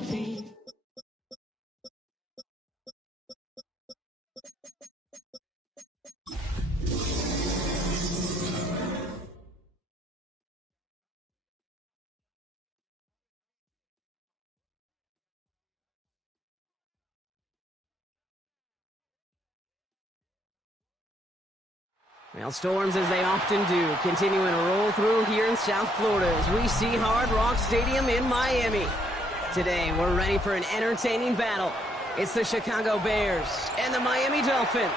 penalty. Well, storms, as they often do, continuing to roll through here in South Florida as we see Hard Rock Stadium in Miami. Today, we're ready for an entertaining battle. It's the Chicago Bears and the Miami Dolphins.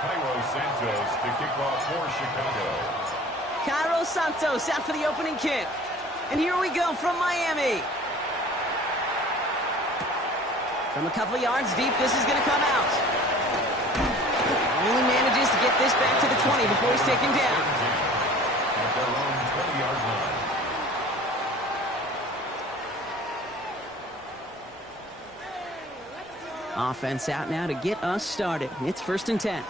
Cairo Santos to kick off for Chicago. Cairo Santos out for the opening kick. And here we go from Miami. From a couple of yards deep, this is going to come out. Only manages to get this back to the 20 before he's taken down. At their own 20-yard line. Offense out now to get us started. It's 1st and 10.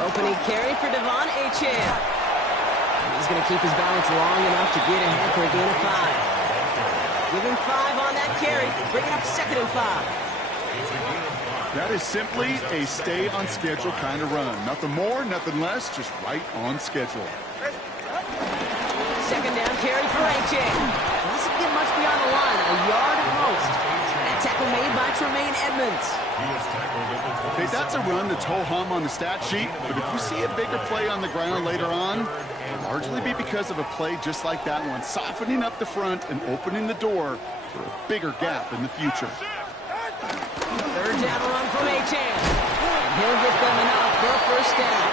Opening carry for Devon Achane. He's going to keep his balance long enough to get ahead for a gain of 5. Give him 5 on that carry. Bring it up 2nd and 5. That is simply a stay-on-schedule kind of run. Nothing more, nothing less, just right on schedule. 2nd down carry for Achane. Doesn't get much beyond the line, a yard at most. That tackle made by Tremaine Edmonds. Okay, that's a run that's ho-hum on the stat sheet, but if you see a bigger play on the ground later on, it'll largely be because of a play just like that one, softening up the front and opening the door for a bigger gap in the future. 3rd down run from Achane. And he'll get them enough for a 1st down.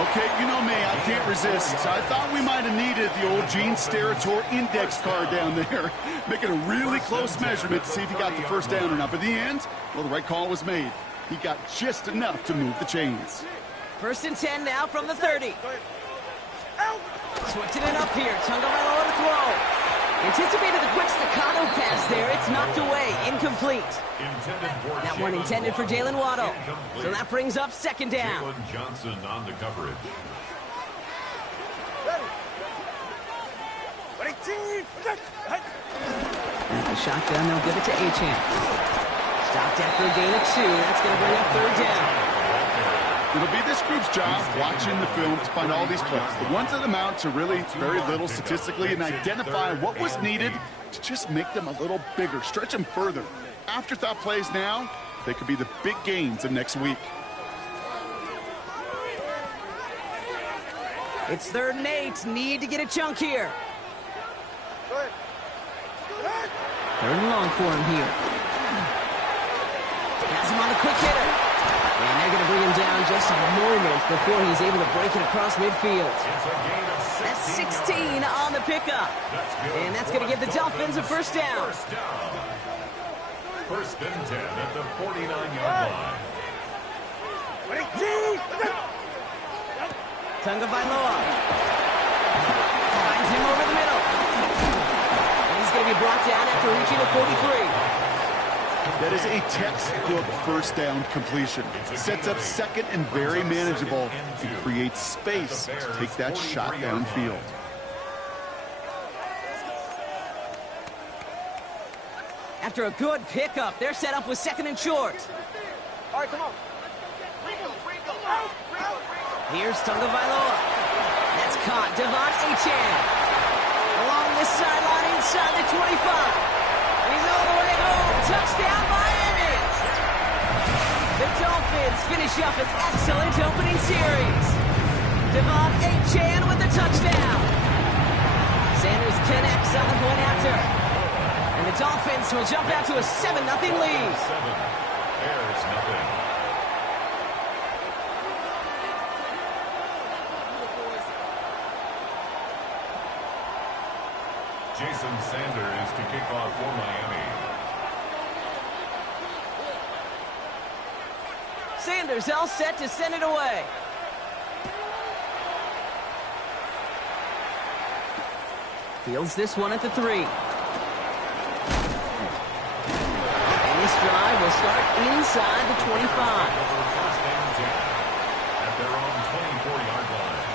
Okay, you know me, I can't resist. I thought we might have needed the old Gene Steratore index card down there, making a really close measurement to see if he got the 1st down or not. But in the end, well, the right call was made. He got just enough to move the chains. 1st and 10 now from the 30. Switching it up here. Tagovailoa to throw. Anticipated the quick staccato pass there. It's knocked away. Incomplete. That one intended for Jalen Waddle. So that brings up 2nd down. Jalen Johnson on the coverage. At the shotgun, they'll give it to Achane. Stopped after a gain of 2. That's going to bring up 3rd down. It'll be this group's job watching the film to find all these plays. The ones that amount to really very little statistically and identify what was needed to just make them a little bigger, stretch them further. Afterthought plays now, they could be the big gains of next week. It's 3rd and 8. Need to get a chunk here. 3rd and long for him here. Has him on the quick hitter. And they're going to bring him down just a moment before he's able to break it across midfield. That's 16 on the pickup. And that's going to give the Dolphins a 1st down. 1st and 10 at the 49-yard line. Tagovailoa finds him over the middle. And he's going to be brought down after reaching the 43. That is a textbook 1st down completion. Sets up 2nd and very manageable and creates space to take that shot downfield. After a good pickup, they're set up with 2nd and short. All right, come on. Here's Tagovailoa. That's caught. Devon Achane. Along this sideline inside the 25. He's all the way home. Touchdown, Miami. The Dolphins finish up an excellent opening series. Devon Achane with the touchdown. Sanders connects on the point after. And the Dolphins will jump out to a 7-0 lead. 7. Bears nothing. Jason Sanders to kick off for Miami. Sanders all set to send it away. Fields this one at the 3. And this drive will start inside the 25. First and 10 at their own 24-yard line.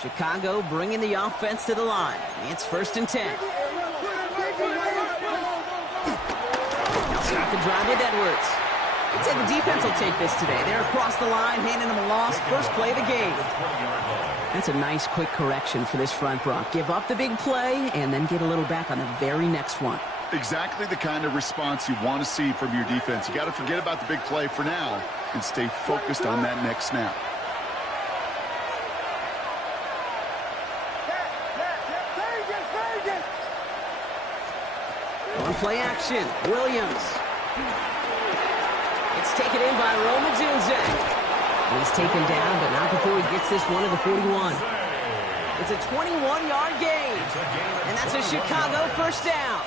Chicago bringing the offense to the line. It's 1st and 10. They'll start the drive with Edwards. I'd say the defense will take this today. They're across the line, handing them a loss. First play of the game. That's a nice, quick correction for this front, Brock. Give up the big play and then get a little back on the very next one. Exactly the kind of response you want to see from your defense. You got to forget about the big play for now and stay focused on that next snap. On play action, Williams. It's taken in by Roma Dunzek. He's taken down, but not before he gets this one to the 41. It's a 21-yard gain, and that's a Chicago first down.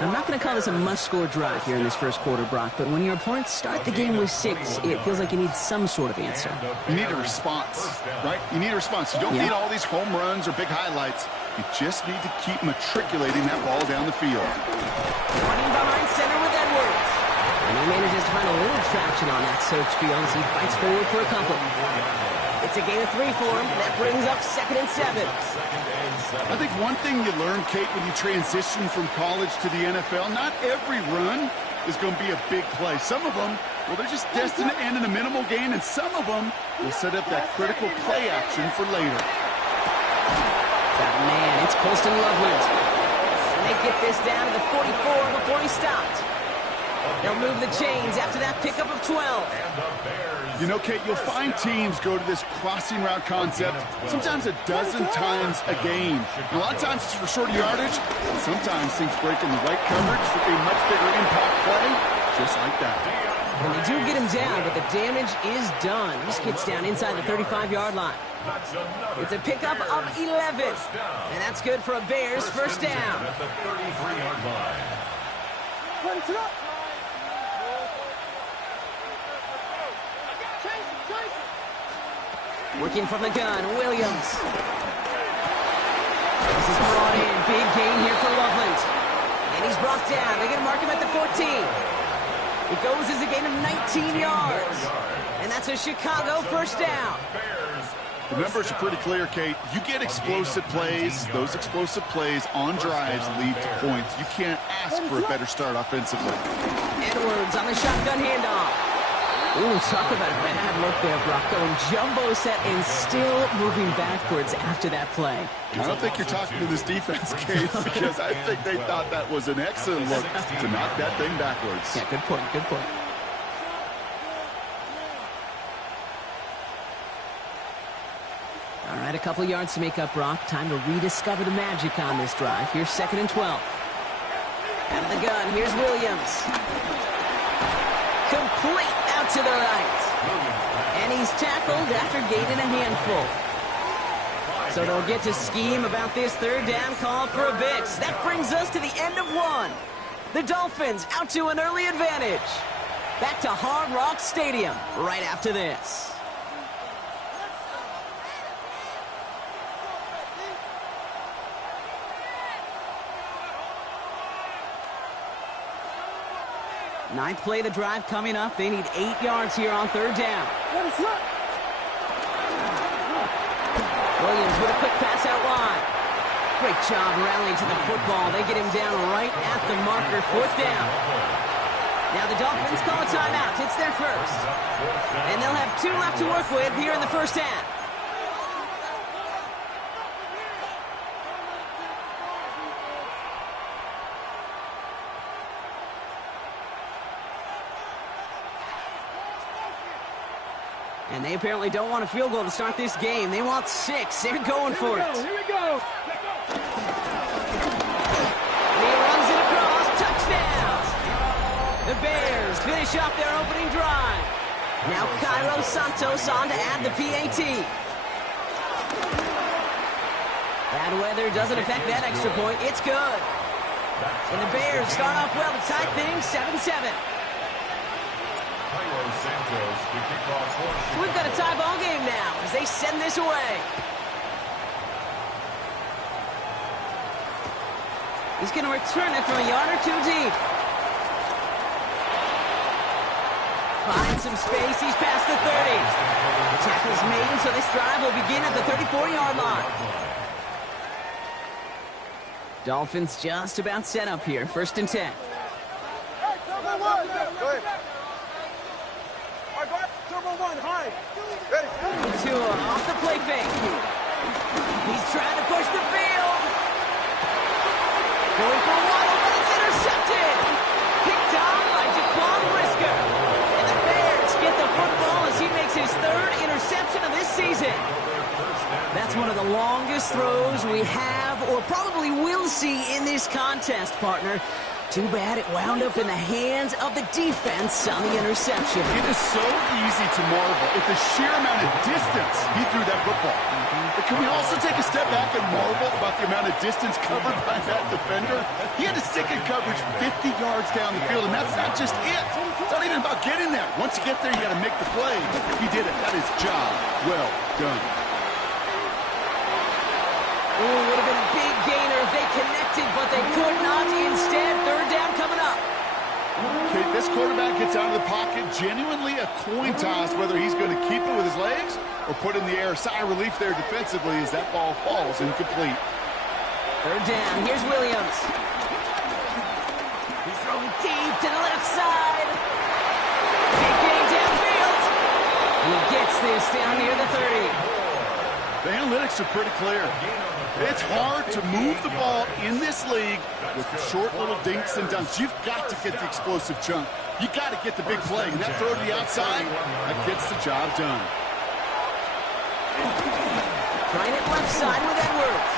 I'm not going to call this a must-score drive here in this first quarter, Brock, but when your opponents start the game with 6, it feels like you need some sort of answer. You need a response, right? You need a response. You don't need all these home runs or big highlights. You just need to keep matriculating that ball down the field. Running behind center with Edwards. And he manages to find a little traction on that search field as he fights forward for a couple. It's a gain of 3 for him. That brings up 2nd and 7. I think one thing you learn, Kate, when you transition from college to the NFL, not every run is going to be a big play. Some of them, well, they're just destined to end in a minimal gain, and some of them will set up that critical play action for later. Man, it's Colston Loveland. And they get this down to the 44 before he stopped. They'll move the chains after that pickup of 12. You know, Kate, you'll find teams go to this crossing route concept sometimes a dozen times a game. And a lot of times it's for shorter yardage, and sometimes things break in the right coverage for a much bigger impact play, just like that. And they do get him down, but the damage is done. This gets down inside the 35-yard line. It's a pickup of 11. And that's good for a Bears first down. At the 33-yard line. Working from the gun, Williams. This is brought in. Big gain here for Loveland. And he's brought down. They're going to mark him at the 14. It goes as a gain of 19 yards. And that's a Chicago first down. The numbers are pretty clear, Kate. You get explosive plays. Those explosive plays on drives lead to points. You can't ask for a better start offensively. Edwards on the shotgun handoff. Ooh, talk about a bad look there, Brock. Going jumbo set and still moving backwards after that play. I don't think you're talking to this defense, Kate, because I think they thought that was an excellent look to knock that thing backwards. Yeah, good point, good point. All right, a couple yards to make up, Brock. Time to rediscover the magic on this drive. Here's 2nd and 12. Out of the gun, here's Williams. Complete out to the right. And he's tackled after gaining a handful. So they'll get to scheme about this third down call for a bit. That brings us to the end of one. The Dolphins out to an early advantage. Back to Hard Rock Stadium right after this. Ninth play of the drive coming up. They need 8 yards here on third down. Williams with a quick pass out wide. Great job rallying to the football. They get him down right at the marker, 4th down. Now the Dolphins call a timeout. It's their first. And they'll have 2 left to work with here in the first half. And they apparently don't want a field goal to start this game. They want 6. They're going for it. Here we go. And he runs it across. Touchdown. The Bears finish off their opening drive. Now Cairo Santos on to add the PAT. Bad weather doesn't affect that extra point. It's good. And the Bears start off well to tie things 7-7. So we've got a tie ball game now as they send this away. He's going to return it from a yard or two deep. Finds some space. He's past the 30. The tackle's made, so this drive will begin at the 34-yard line. Dolphins just about set up here. 1st and 10. Tua off the play fake. He's trying to push the field. Going for a waddle, but it's intercepted. Picked off by Jaquan Brisker. And the Bears get the football as he makes his 3rd interception of this season. That's one of the longest throws we have or probably will see in this contest, partner. Too bad it wound up in the hands of the defense on the interception. It is so easy to marvel at the sheer amount of distance he threw that football. But can we also take a step back and marvel about the amount of distance covered by that defender? He had to stick in coverage 50 yards down the field, and that's not just it. It's not even about getting there. Once you get there, you got to make the play. He did it. That is job well done. Ooh, would have been a big gainer if they connected, but they could not. Instead, 3rd down coming up. Okay, this quarterback gets out of the pocket, genuinely a coin toss whether he's going to keep it with his legs or put in the air. Sigh of relief there defensively as that ball falls incomplete. 3rd down. Here's Williams. He's throwing deep to the left side. Big gain downfield. And he gets this down near the 30. The analytics are pretty clear. It's hard to move the ball in this league with short little dinks and dunks. You've got to get the explosive chunk. You got to get the big play. And that throw to the outside, that gets the job done. Trying it left side with Edwards.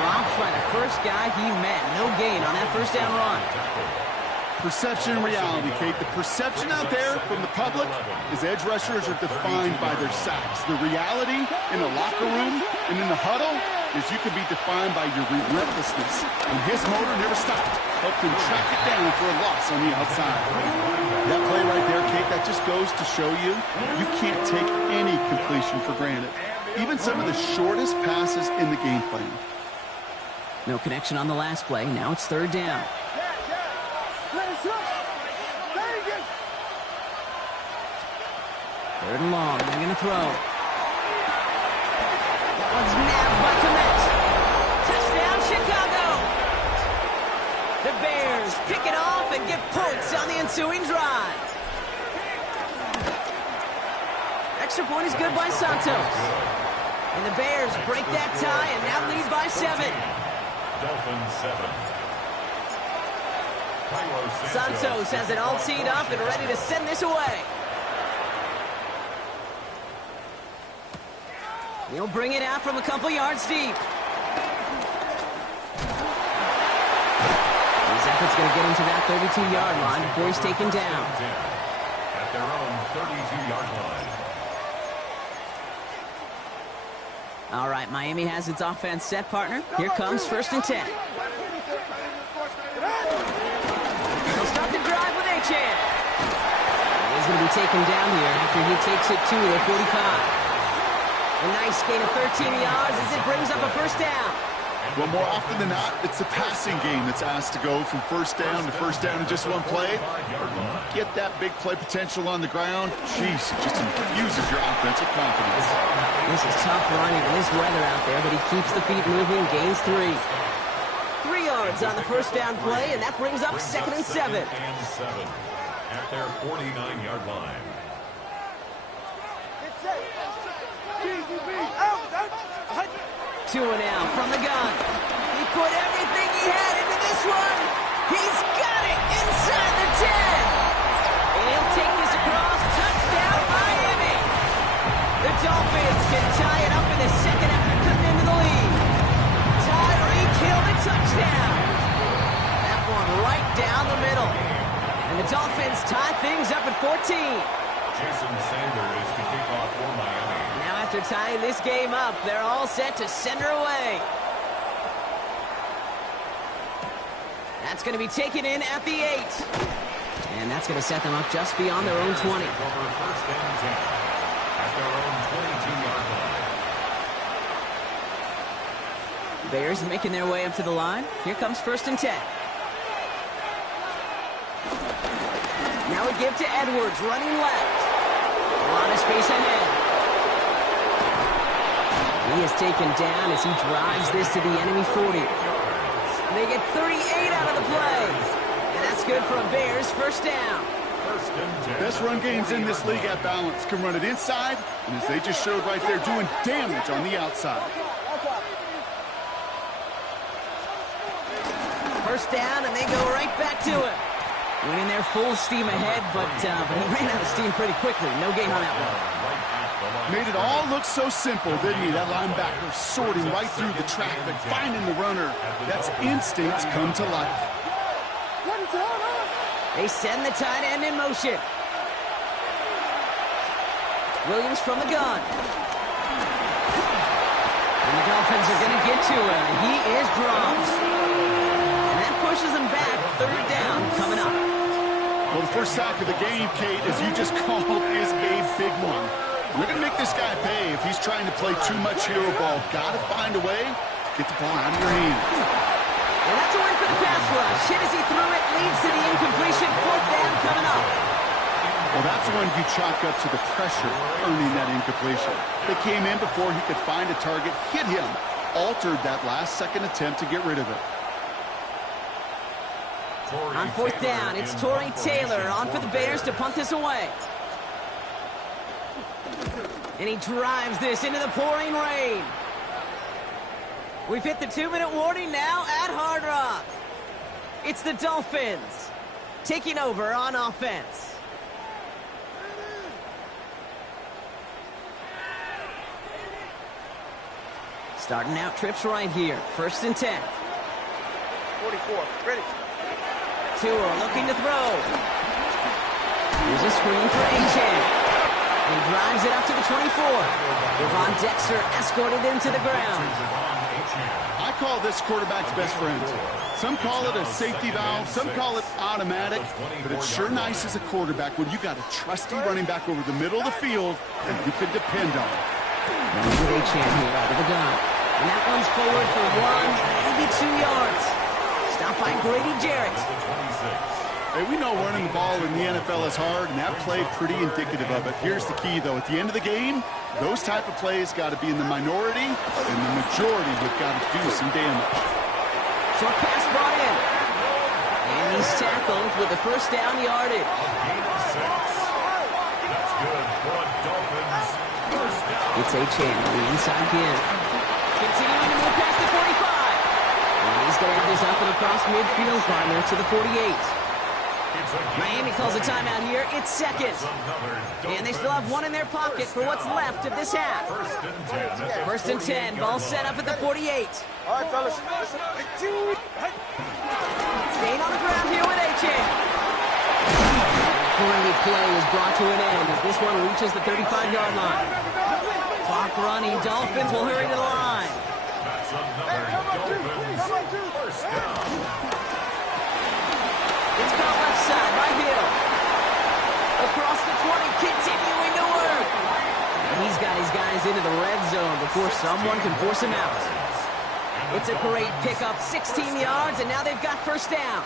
Dropped by the first guy he met. No gain on that 1st down run. Perception and reality, Kate. The perception out there from the public is edge rushers are defined by their sacks. The reality in the locker room and in the huddle is you can be defined by your relentlessness. And his motor never stopped. Helped him track it down for a loss on the outside. That play right there, Kate, that just goes to show you you can't take any completion for granted. Even some of the shortest passes in the game plan. No connection on the last play. Now it's 3rd down. 3rd and long. They're going to throw. That one's nabbed by Komet. Touchdown, Chicago. The Bears pick it off and get points on the ensuing drive. Extra point is good by Santos. And the Bears break that tie and now lead by 7. Dolphins 7. Santos has it all teed up and ready to send this away. He'll bring it out from a couple yards deep. His effort's going to get him to that 32-yard line before he's taken down. At their own 32-yard line. All right, Miami has its offense set, partner. Here comes 1st and 10. They'll start the drive with Achane. He's going to be taken down here after he takes it to the 45. A nice gain of 13 yards as it brings up a 1st down. Well, more often than not, it's the passing game that's asked to go from 1st down to 1st down in just one play. Get that big play potential on the ground. Jeez, it just infuses your offensive confidence. This is tough running in this weather out there, but he keeps the feet moving, gains 3. 3 yards on the 1st down play, and that brings up 2nd and 7. At their 49-yard line. Tua now from the gun. He put everything he had into this one. He's got it inside the 10. And he'll take this across. Touchdown, Miami. The Dolphins can tie it up in the 2nd after cutting into the lead. Tyreek Hill the touchdown. That one right down the middle. And the Dolphins tie things up at 14. Jason Sanders to kick off for Miami. Now after tying this game up, they're all set to send her away. That's going to be taken in at the 8. And that's going to set them up just beyond their own 20. Over first and 10 at their own 22-yard line. Bears making their way up to the line. Here comes first and 10. Now we give to Edwards, running left. A lot of space ahead. He is taken down as he drives this to the enemy 40. They get 38 out of the play. And that's good for a Bears first down. Best run games in this league at balance. Can run it inside, and as they just showed right there, doing damage on the outside. First down, and they go right back to it. Winning their full steam ahead, but he ran out of steam pretty quickly. No gain on that one. Made it all look so simple, didn't he? That linebacker sorting right through the traffic, finding the runner. That's instincts come to life. They send the tight end in motion. Williams from the gun. And the Dolphins are going to get to him. He is dropped. And that pushes him back. Third down coming up. Well, the first sack of the game, Kate, as you just called, is a big one. We're going to make this guy pay if he's trying to play too much hero ball. Got to find a way to get the ball out of your hand. And that's a win for the pass rush. Hit as he threw it, leads to the incompletion. Fourth down coming up. Well, that's one you chalk up to the pressure earning that incompletion. They came in before he could find a target, hit him, altered that last-second attempt to get rid of it. On fourth down, it's Torrey Taylor on for the Bears to punt this away. And he drives this into the pouring rain. We've hit the 2-minute warning now at Hard Rock. It's the Dolphins taking over on offense. Starting out trips right here. First and 10. 44, ready. Tua looking to throw. Here's a screen for Achan. He drives it up to the 24. Devon Dexter escorted him to the ground. I call this quarterback's best friend. Some call it a safety valve, some call it automatic, but it's sure nice as a quarterback when you got a trusty running back over the middle of the field that you can depend on. Runs with Achan here out of the gun. And that one's forward for 1, maybe 2 yards. Stopped by Grady Jarrett. Hey, we know running the ball in the NFL is hard, and that play pretty indicative of it. Here's the key, though. At the end of the game, those type of plays got to be in the minority, and the majority have got to do some damage. Short pass brought in. And he's tackled with the first down yardage. Gain of 6. That's good for a Dolphins first down. It's Achan, the inside give. Continuing to move past the 45. And he's going to have this up and across midfield, partner, to the 48. Miami calls a timeout here. It's second. And they still have one in their pocket for what's left of this half. First and 10. Ball set up at the 48. All right, fellas. Staying on the ground here with Achan. Great play is brought to an end as this one reaches the 35-yard line. Clock running. Dolphins will hurry to the line. That's another Dolphins first down. It's got left side, right here. Across the 20, continuing to work. And he's got his guys into the red zone before someone can force him out. It's a great pickup, 16 yards, and now they've got first down.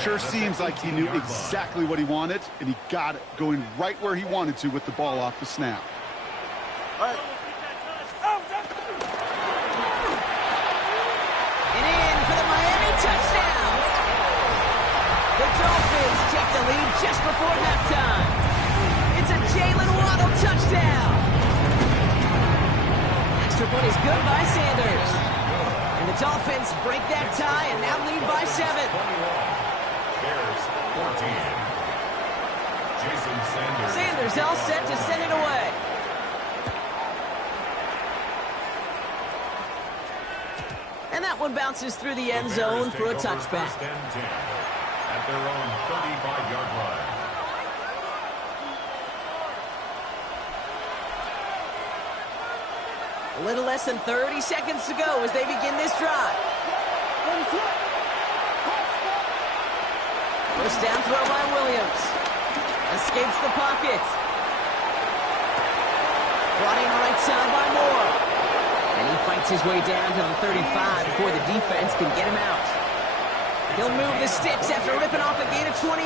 Sure seems like he knew exactly what he wanted, and he got it, going right where he wanted to with the ball off the snap. All right. And in for the Miami touchdown. The Dolphins take the lead just before halftime. It's a Jalen Waddle touchdown. Extra point is good by Sanders. And the Dolphins break that tie and now lead by 7. Bears 14. Jason Sanders. Sanders all set to send it away. And that one bounces through the end zone for a touchback. First and 10 at their own 35-yard line. A little less than 30 seconds to go as they begin this drive. First down throw by Williams. Escapes the pocket. Brought in right side by Moore. And he fights his way down to the 35 before the defense can get him out. He'll move the sticks after ripping off a gain of 28.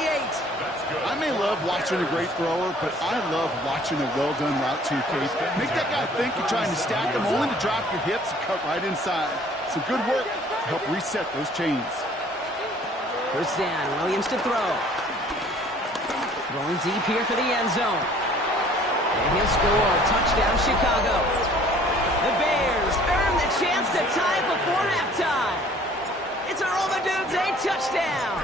I may love watching a great thrower, but I love watching a well-done route too, Case. Make that guy think you're trying to stack him, only to drop your hips and cut right inside. Some good work to help reset those chains. First down, Williams to throw. Throwing deep here for the end zone. And he'll score. Touchdown, Chicago. The Bears earn the chance to tie it before halftime. It's a Roll the Dudes 8 touchdown.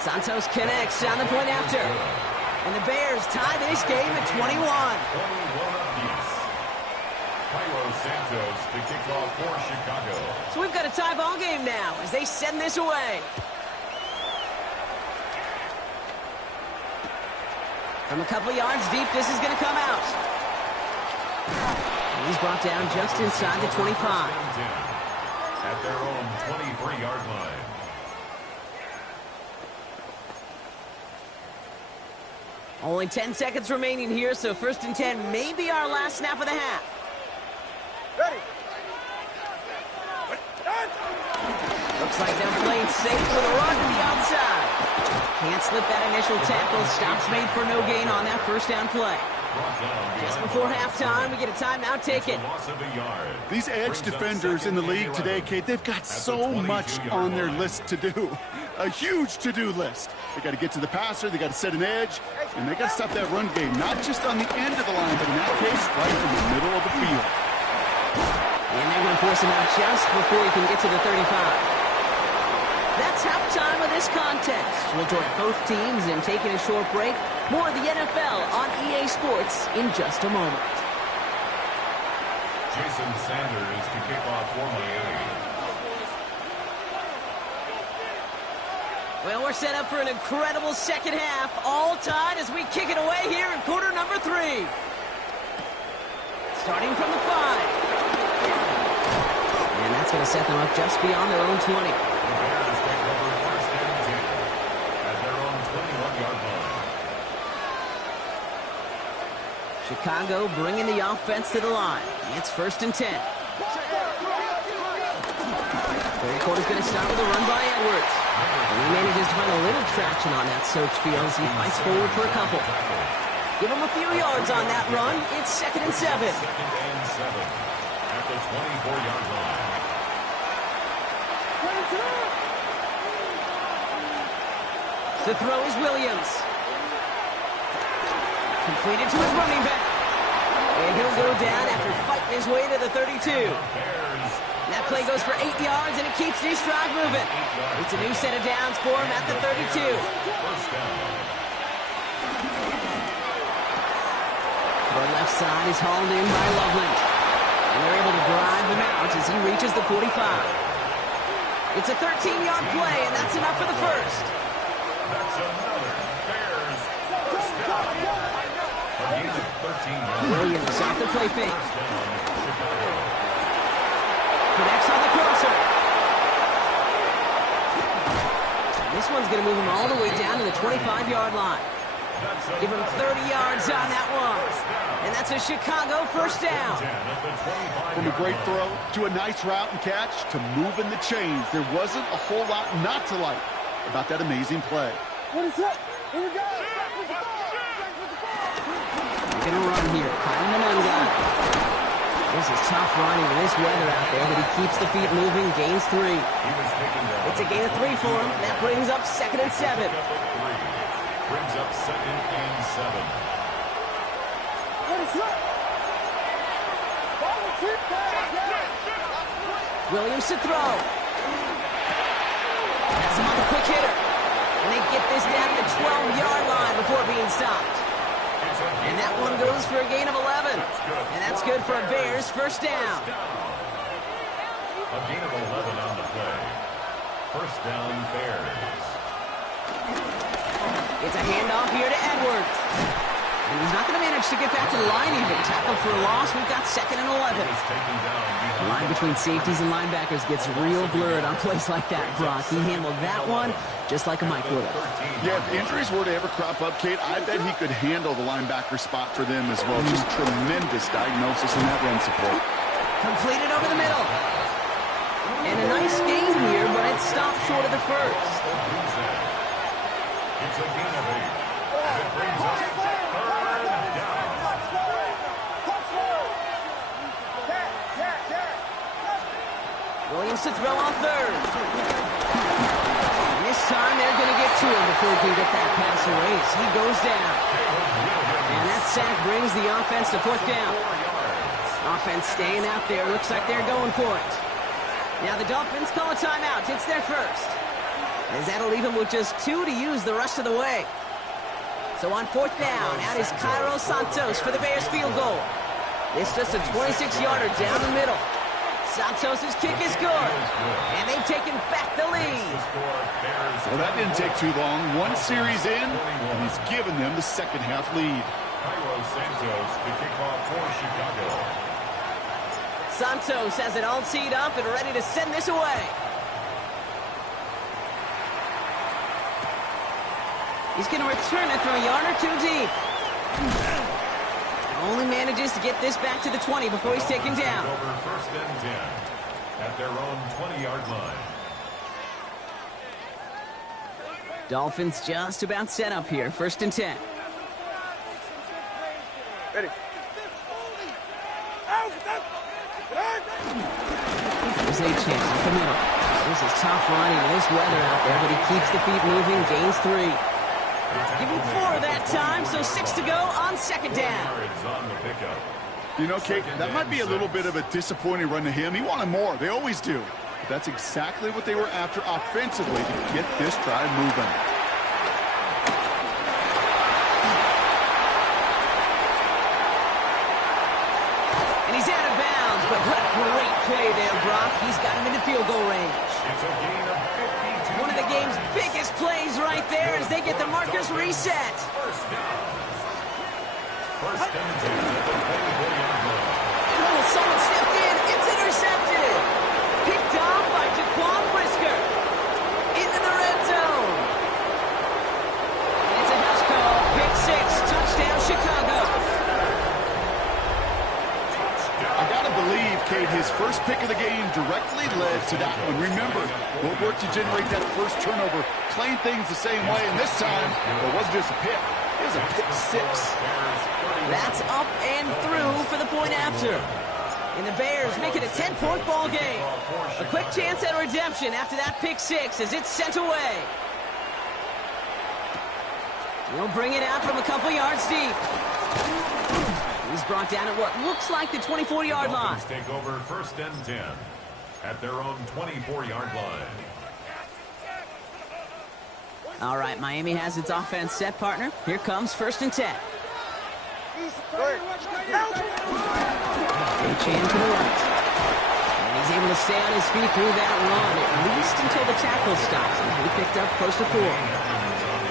Santos connects on the point after. And the Bears tie this game at 21. 21 apiece. Cairo Santos to kick off for Chicago. So we've got a tie ball game now as they send this away. From a couple yards deep, this is going to come out. And he's brought down just inside the 25. At their own 23-yard line. Only 10 seconds remaining here, so first and 10 may be our last snap of the half. Ready. Looks like they're playing safe with a run to the outside. Can't slip that initial tackle. Stops made for no gain on that first down play. Just before halftime, we get a timeout taken. These edge defenders in the league today, Kate, they've got so much on their list to do. A huge to-do list. They got to get to the passer, they got to set an edge, and they got to stop that run game, not just on the end of the line, but in that case, right in the middle of the field. And they're going to force him out just before he can get to the 35. That's halftime of this contest. We'll join both teams in taking a short break. More of the NFL on EA Sports in just a moment. Jason Sanders to kick off for Miami. Well, we're set up for an incredible second half. All tied as we kick it away here in quarter number 3. Starting from the 5. And that's going to set them up just beyond their own 20. Chicago bringing the offense to the line. It's first and 10. Third quarter's going to start with a run by Edwards. And he manages to find a little traction on that search field as he fights forward for a couple. Give him a few yards on that run. It's second and 7. Second and 7 at the 24-yard line. To throw is Williams. Completed to his running back. And he'll go down after fighting his way to the 32. That play goes for 8 yards, and it keeps his drive moving. It's a new set of downs for him at the 32. The left side is hauled in by Loveland. And they're able to drive him out as he reaches the 45. It's a 13-yard play, and that's enough for the first. That's another Bears first down. Williams off the play fake. Connects on the crosser. This one's going to move him all the way down to the 25-yard line. Give him 30 yards on that one. And that's a Chicago first down. From a great throw to a nice route and catch to moving the chains, there wasn't a whole lot not to like about that amazing play. What is that? Here we go. They're going to run here. Calling an gun. This is tough running in this weather out there, but he keeps the feet moving, gains 3. It's a gain of 3 for him. That brings up second and 7. Brings up second and 7. Williams to throw. Has him on the quick hitter. And they get this down to the 12-yard line before being stopped. And that one goes for a gain of 11. And that's good for a Bears first down. A gain of 11 on the play. First down, Bears. It's a handoff here to Edwards. And he's not going to manage to get back to the line even. Tackle for a loss. We've got 2nd and 11. The line between safeties and linebackers gets real blurred on plays like that, Brock. He handled that one just like a Mike would have. Yeah, if injuries were to ever crop up, Kate, I bet he could handle the linebacker spot for them as well. Just tremendous diagnosis in that run support. Completed over the middle. And a nice game here, but it stopped short of the first. It's a gain of 8. And it brings us 3rd down. Williams to throw on 3rd. And this time they're going to get to him before he can get that pass away. So he goes down. And that sack brings the offense to 4th down. Offense staying out there. Looks like they're going for it. Now the Dolphins call a timeout. It's their first. As that'll leave them with just 2 to use the rest of the way. So on 4th down, out is Cairo Santos for the Bears field goal. It's just a 26-yarder down the middle. Santos' kick is good. And they've taken back the lead. Well, that didn't take too long. 1 series in, and he's given them the second-half lead. Cairo Santos to kick off for Chicago. Santos has it all teed up and ready to send this away. He's going to return it from a yard or 2 deep. Only manages to get this back to the 20 before he's taken down. Over 1st and 10 at their own 20-yard line. Dolphins just about set up here. 1st and 10. Ready. There's A-Chan up the middle. This is tough running in this weather out there, but he keeps the feet moving, gains 3. Give him 4 that time, so 6 to go on 2nd down. You know, Kate, that might be a little bit of a disappointing run to him. He wanted more. They always do. But that's exactly what they were after offensively to get this drive moving. And he's out of bounds, but what a great play there, Brock. He's got him into field goal range. It's a gain of 52. One of the game's biggest plays right there as they get the markers reset. 1st down. 1st and 10 at the 24-yard line. Oh, someone stepped in. It's intercepted. Picked off by Jaquan Brisker. Into the red zone. And it's a house call. Pick 6. Touchdown, Chicago. I got to believe, Kate, his first pick of the game directly led to that one. Remember, what worked to generate that first turnover, playing things the same way, and this time, it wasn't just a pick. It was a pick 6. That's up and through for the point after. And the Bears make it a 10-point ball game. A quick chance at redemption after that pick 6 as it's sent away. He'll bring it out from a couple yards deep. He's brought down at what looks like the 24-yard line. Dolphins take over 1st and 10 at their own 24-yard line. All right, Miami has its offense set, partner. Here comes 1st and 10. A-Chan to the right. And he's able to stay on his feet through that run, at least until the tackle stops him. He picked up close to 4.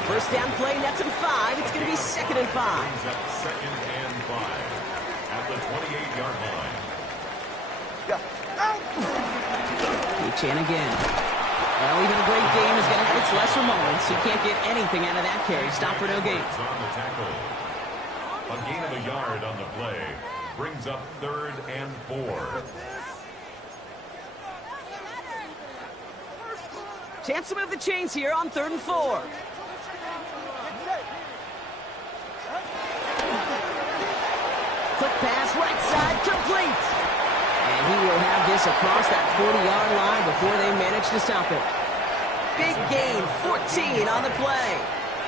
1st down play, nets him 5. It's going to be 2nd and 5. 2nd and 5 at the 28-yard line. A-Chan again. Well, even a great game is going to have its lesser moments. You can't get anything out of that carry. Stop for no gain. On the tackle. A gain of a yard on the play brings up 3rd and 4. Chance to move the chains here on 3rd and 4. Quick pass, right side, complete. And he will have this across that 40-yard line before they manage to stop it. Big gain, 14 on the play.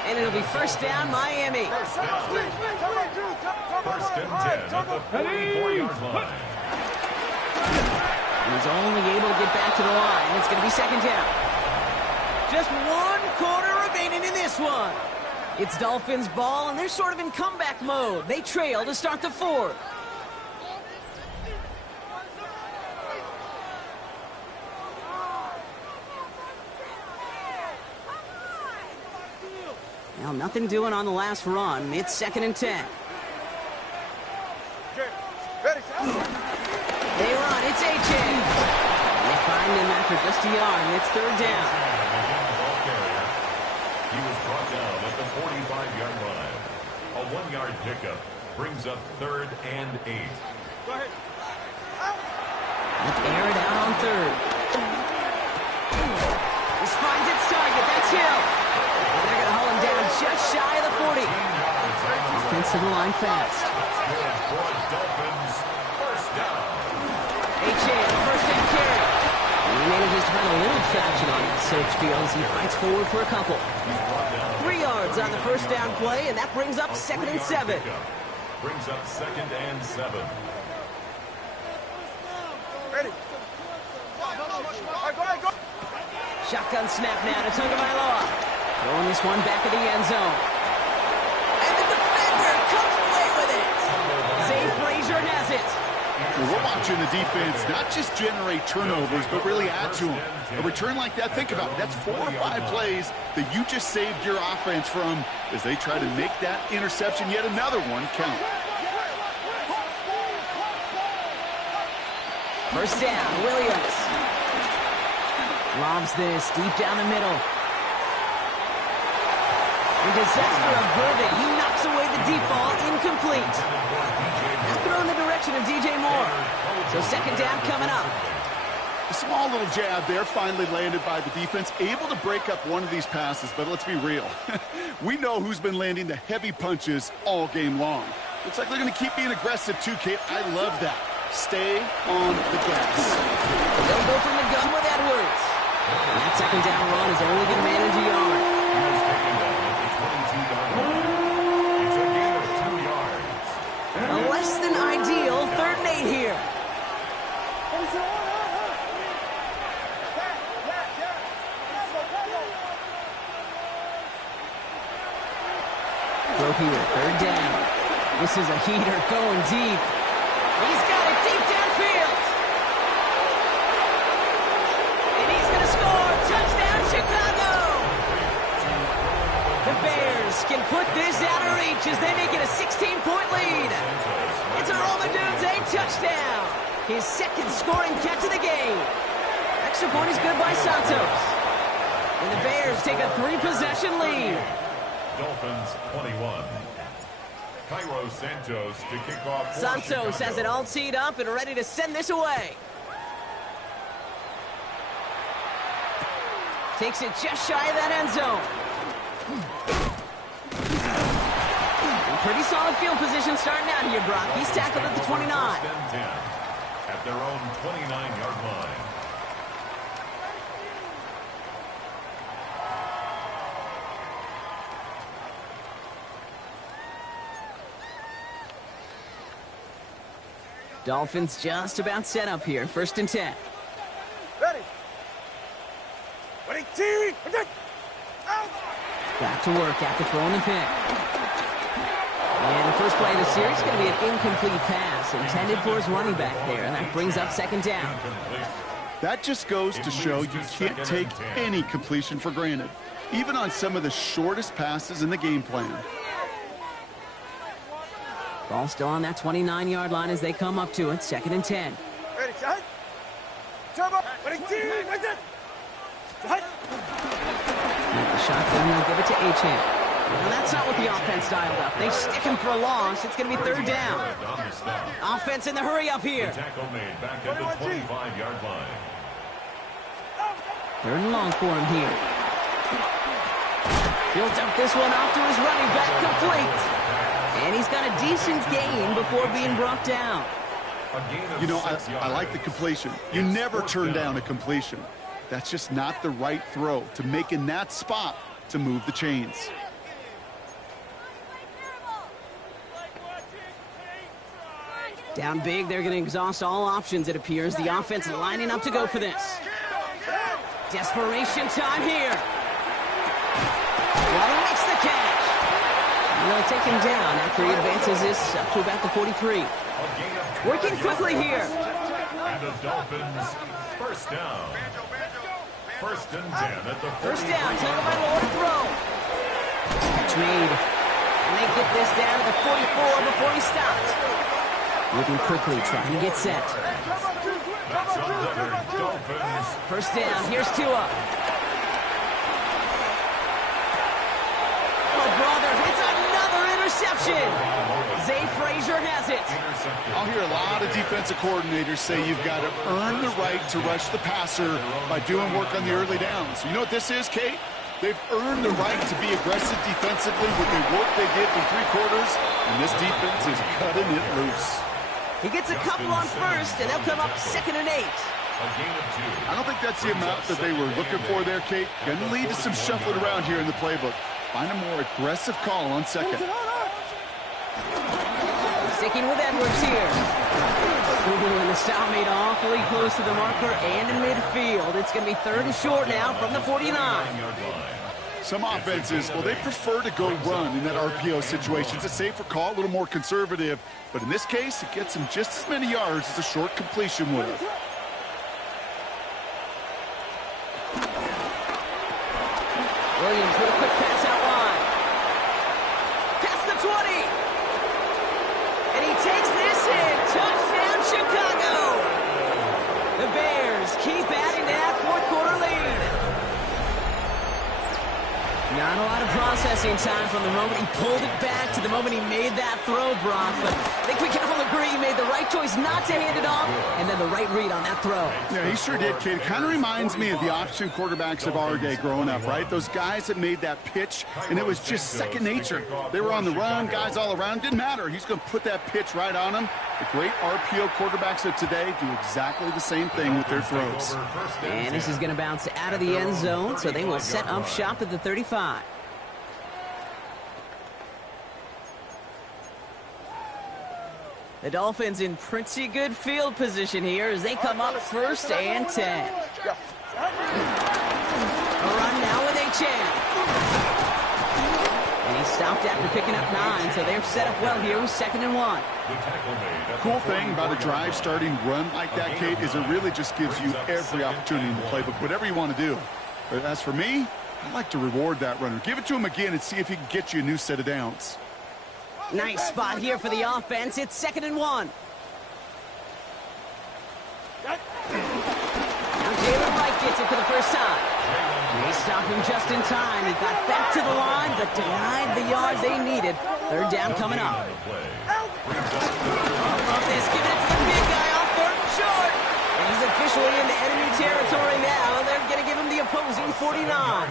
And it'll be 1st down, Miami. 1st and 10 at the 44-yard line. He's only able to get back to the line. It's going to be 2nd down. Just 1 quarter remaining in this one. It's Dolphins ball, and they're sort of in comeback mode. They trail to start the 4th. Well, nothing doing on the last run. It's 2nd and 10. Ready, They run. It's Achan. They find him after just a yard, and it's 3rd down. He was brought down at the 45-yard line. A 1-yard pickup brings up 3rd and 8. Go ahead. Let's air it out on 3rd. This finds its target. That's Hill. And they're going to haul him down just shy of the 40. Defensive line fast. Good for Dolphins. First down. Achan, first down carry. And he manages to find a little traction on that search field as he fights forward for a couple. 3 yards on the first down play, and that brings up 2nd and 7. Brings up 2nd and 7. Ready. Go ahead, go. Shotgun snap now to Tagovailoa. Throwing this one back in the end zone. And the defender comes away with it. Zay Frazier has it. Well, we're watching the defense not just generate turnovers, but really add to them. A return like that, think about it. That's 4 or 5 plays that you just saved your offense from as they try to make that interception, yet another one, count. First down, Williams. Lobs this deep down the middle. In disaster of Burden, he knocks away the deep ball, incomplete. Now throw in the direction of DJ Moore. So 2nd down coming up. A small little jab there, finally landed by the defense, able to break up one of these passes, but let's be real. We know who's been landing the heavy punches all game long. Looks like they're going to keep being aggressive too, Kate. I love that. Stay on the gas. They'll go from the gun with Edwards. And that 2nd down run is only going to manage a yard. It's a gain of 2 yards. A less than ideal 3rd and 8 here. Throw here, 3rd down. This is a heater going deep. He's got it deep downfield. And he's going to score. Touchdown, Chicago. The Bears can put this out of reach as they make it a 16-point lead. It's a Romadunze touchdown. His 2nd scoring catch of the game. Extra point is good by Santos. And the Bears take a 3-possession lead. Dolphins 21. Cairo Santos to kick off. Santos has it all teed up and ready to send this away. Takes it just shy of that end zone. And pretty solid field position starting out here, Brock. He's tackled at the 29. First and 10 at their own 29-yard line. Dolphins just about set up here. 1st and 10. Ready. Ready, team. Back to work after throwing the pick. And the first play of the series is going to be an incomplete pass intended for his running back there, and that brings up 2nd down. That just goes to show you can't take any completion for granted, even on some of the shortest passes in the game plan. Ball still on that 29-yard line as they come up to it. 2nd and 10. Ready, shot. Turbo. Ready, team. Right there. Shot. At the shotgun, they'll give it to Achan. Now that's not what the offense dialed up. They stick him for a loss. It's going to be 3rd down. Offense in the hurry up here. Tackle made back at the 25-yard line. 3rd and long for him here. He'll dump this one off to his running back, complete. And he's got a decent gain before being brought down. You know, I like the completion. You never turn down a completion. That's just not the right throw to make in that spot to move the chains. Down big, they're going to exhaust all options, it appears. The offense lining up to go for this. Desperation time here. Waddle makes the catch. And they'll take him down after he advances this up to about the 43. Working quickly here. And the Dolphins first down. 1st and 10 at the 43. First down, taken by Lord throw. Catch made. And they get this down to the 44 before he stopped. Moving quickly, trying to get set. First down, here's Tua. Oh, brother, it's another interception. Zay Frazier has it. I'll hear a lot of defensive coordinators say you've got to earn the right to rush the passer by doing work on the early downs. You know what this is, Kate? They've earned the right to be aggressive defensively with the work they did for 3 quarters, and this defense is cutting it loose. He gets a couple on first, and they'll come up 2nd and 8. I don't think that's the amount that they were looking for there, Kate. Going to lead to some shuffling around here in the playbook. Find a more aggressive call on second. Sticking with Edwards here. Ooh, and the stop made awfully close to the marker and in midfield. It's going to be 3rd and short now from the 49. Some offenses, well, they prefer to go run in that RPO situation. It's a safer call, a little more conservative. But in this case, it gets them just as many yards as a short completion would have. Williams with a quick pass out wide. Past the 20. And he takes this in. Touchdown, Chicago. The Bears keep adding to that 4th quarter lead. Not a lot of processing time from the moment he pulled it back to the moment he made that throw, Brock. But I think we can all agree he made the right choice not to hand it off, and then the right read on that throw. Yeah, he sure did, kid. It kind of reminds me of the option quarterbacks of our day growing up, right? Those guys that made that pitch, and it was just second nature. They were on the run, guys all around. Didn't matter. He's going to put that pitch right on them. The great RPO quarterbacks of today do exactly the same thing with their throws. And this is going to bounce out of the end zone, so they will set up shop at the 35. The Dolphins in pretty good field position here as they come up 1st and 10. A run now with Achane. And he stopped after picking up 9, so they're set up well here with 2nd and 1. The cool thing about a drive starting run like that, Kate, is it really just gives you every opportunity in the playbook, whatever you want to do. But as for me, I like to reward that runner. Give it to him again and see if he can get you a new set of downs. Nice spot here for the offense. It's 2nd and 1. Now Jalen Wright gets it for the first time. They stop him just in time. He got back to the line, but denied the yard they needed. 3rd down coming up. Love this. Giving it to the big guy off 3rd and short. And he's officially into enemy territory now. They're going to give him the opposing 49.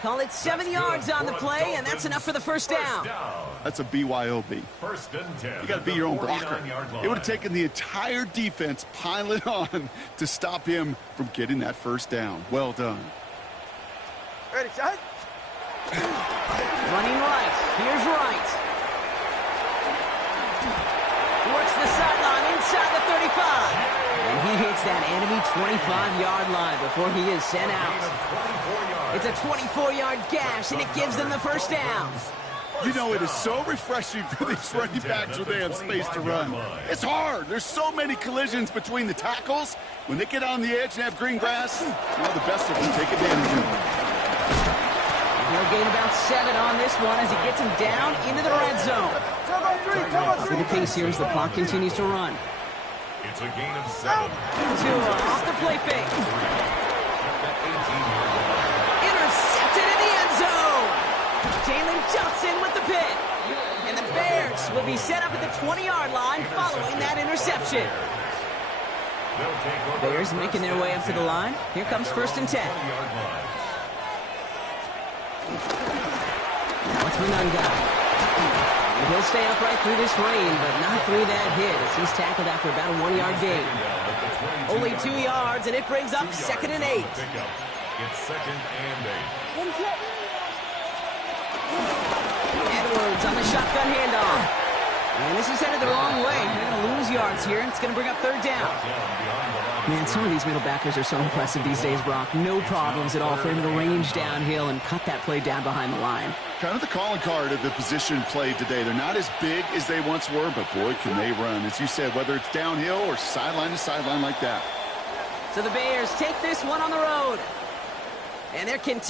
Call it 7 yards on the play, and that's enough for the first down. That's a BYOB. You got to be your own blocker. It would have taken the entire defense piling on to stop him from getting that first down. Well done. Ready, shot. Running right. Here's Wright. Works the sideline inside the 35. And he hits that enemy 25-yard line before he is sent out. It's a 24-yard gash, and it gives them the first down. You know, it is so refreshing for these running backs when they have space to run. It's hard. There's so many collisions between the tackles. When they get on the edge and have green grass, you know, the best of them take advantage of it. He'll gain about 7 on this one as he gets him down into the red zone. See the pace here as the clock continues to run. It's a gain of 7. Tua off the play fake. Intercepted in the end zone. Jalen Johnson with the pick. And the Bears will be set up at the 20-yard line following that interception. Bears making their way up to the line. Here comes 1st and 10. Now it's Manunga. He'll stay upright through this rain, but not through that hit as he's tackled after about a 1-yard gain. Only 2 yards, and it brings up 2nd and 8. It's 2nd and 8. Edwards on the shotgun handoff. And this is headed the wrong way. They're going to lose yards here, and it's going to bring up 3rd down. Man, some of these middle backers are so impressive these days, Brock. No problems at all for him to range downhill and cut that play down behind the line. Kind of the calling card of the position played today. They're not as big as they once were, but boy, can they run. As you said, whether it's downhill or sideline to sideline like that. So the Bears take this one on the road. And they're continuing.